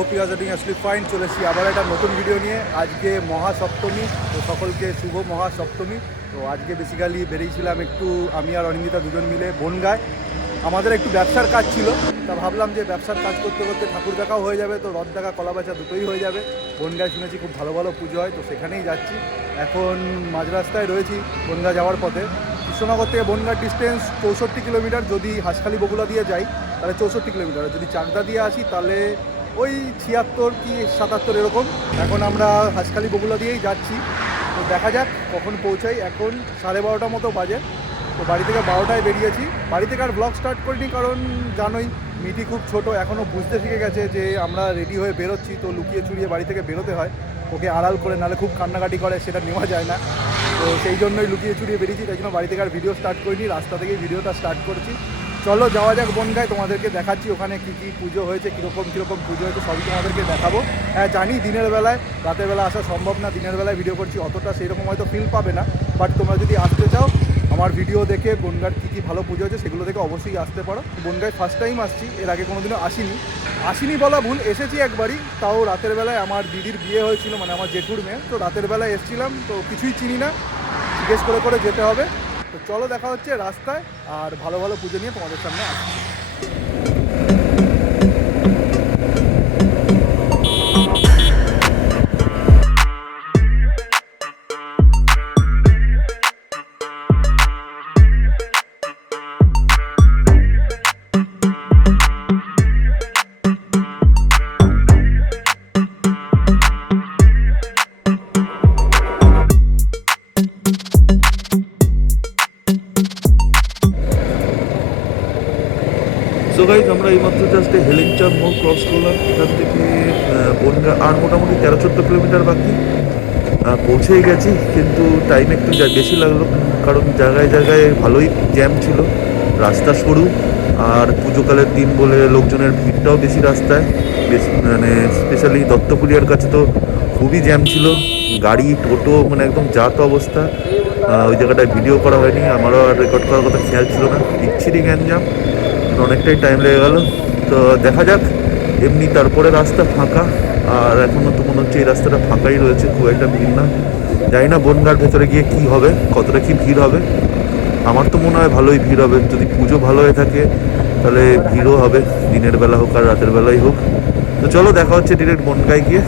Hope you are doing absolutely fine. চলে এসেছি আবার একটা নতুন ভিডিও নিয়ে। আজকে মহাসপ্তমী, তো সকলকে শুভ মহাসপ্তমী। তো আজকে বেসিক্যালি বেরিয়েছিলাম একটু আমি আর অনিন্দিতা দুজন মিলে বনগাঁয়। আমাদের একটু ব্যবসার কাজ ছিল, তা ভাবলাম যে ব্যবসার কাজ করতে করতে ঠাকুর দেখাও হয়ে যাবে, তো রথ দেখা কলা বেচা দুটোই হয়ে যাবে। বনগাঁয় শুনেছি খুব ভালো ভালো পুজো হয়, তো সেখানেই যাচ্ছি। এখন মাঝ রাস্তায় রয়েছি বনগাঁ যাওয়ার পথে। কৃষ্ণনগর থেকে বনগাঁর ডিস্টেন্স 64 কিলোমিটার। যদি হাঁসখালি বগুলা দিয়ে যাই তাহলে 64 কিলোমিটার, যদি চাকদা দিয়ে আসি তাহলে ওই 76 কি 77 এরকম। এখন আমরা হাঁসখালি বগুলা দিয়েই যাচ্ছি, তো দেখা যাক কখন পৌঁছাই। এখন 12:30 মতো বাজে। তো বাড়ি থেকে 12টায় বেরিয়েছি। বাড়ি থেকে আর ব্লগ স্টার্ট করিনি, কারণ জানোই মিটি খুব ছোট, এখনও বুঝতে শিখে গেছে যে আমরা রেডি হয়ে বেরোচ্ছি, তো লুকিয়ে চুরিয়ে বাড়ি থেকে বেরোতে হয়। ওকে আড়াল করে, নাহলে খুব কান্নাকাটি করে, সেটা নেওয়া যায় না। তো সেই জন্যই লুকিয়ে চুরিয়ে বেরিয়েছি, তাই জন্য বাড়ি থেকে আর ভিডিও স্টার্ট করিনি, রাস্তা থেকেই ভিডিওটা স্টার্ট করছি। চলো যাওয়া যাক বনগাঁয়, তোমাদেরকে দেখাচ্ছি ওখানে কী কী পুজো হয়েছে, কীরকম পুজো হয়েছে সবই তোমাদেরকে দেখাবো। হ্যাঁ জানি দিনের বেলায়, রাতের বেলা আসা সম্ভব না, দিনের বেলায় ভিডিও করছি অতটা সেই রকম হয়তো ফিল পাবে না, বাট তোমরা যদি আসতে চাও আমার ভিডিও দেখে বনগাঁর কী কী ভালো পুজো হয়েছে সেগুলো দেখে অবশ্যই আসতে পারো। বনগাঁয় ফার্স্ট টাইম আসছি, এর আগে কোনোদিনও আসিনি বলা ভুল, এসেছি একবারই, তাও রাতের বেলায়। আমার দিদির বিয়ে হয়েছিল, মানে আমার জেঠুর মেয়ে, তো রাতের বেলায় এসেছিলাম, তো কিছুই চিনি না, জিজ্ঞেস করে করে যেতে হবে। তো চলো দেখা হচ্ছে রাস্তায়, আর ভালো ভালো পুজো নিয়ে তোমাদের সামনে আসছি। সো গাইজ, আমরা এইমাত্র জাস্ট হেলেঞ্চার মোড় ক্রস করলাম। এখান থেকে বনগাঁ আর মোটামুটি 13-14 কিলোমিটার বাকি। পৌঁছেই গেছি, কিন্তু টাইম একটু বেশি লাগলো, কারণ জায়গায় জায়গায় ভালোই জ্যাম ছিল। রাস্তা সরু, আর পুজোকালের দিন বলে লোকজনের ভিড়টাও বেশি রাস্তায়, বেশি মানে স্পেশালি দত্তপুরিয়ার কাছে তো খুবই জ্যাম ছিল। গাড়ি টোটো মানে একদম জাত অবস্থা। ওই জায়গাটায় ভিডিও করা হয়নি, আমারও আর রেকর্ড করার কথা খেয়াল ছিল না। বিচ্ছিরি গ্যাঞ্জাম, অনেকটাই টাইম লেগে গেল। তো দেখা যাক। এমনি তারপরে রাস্তা ফাঁকা, আর এখনও তো মনে হচ্ছে এই রাস্তাটা ফাঁকাই রয়েছে, খুব একটা ভিড় না। জানি না বনগাঁর ভেতরে গিয়ে কি হবে, কতটা কি ভিড় হবে। আমার তো মনে হয় ভালোই ভিড় হবে, যদি পুজো ভালো হয়ে থাকে তাহলে ভিড়ও হবে, দিনের বেলা হোক আর রাতের বেলাই হোক। তো চলো দেখা হচ্ছে ডিরেক্ট বনগাঁয় গিয়ে।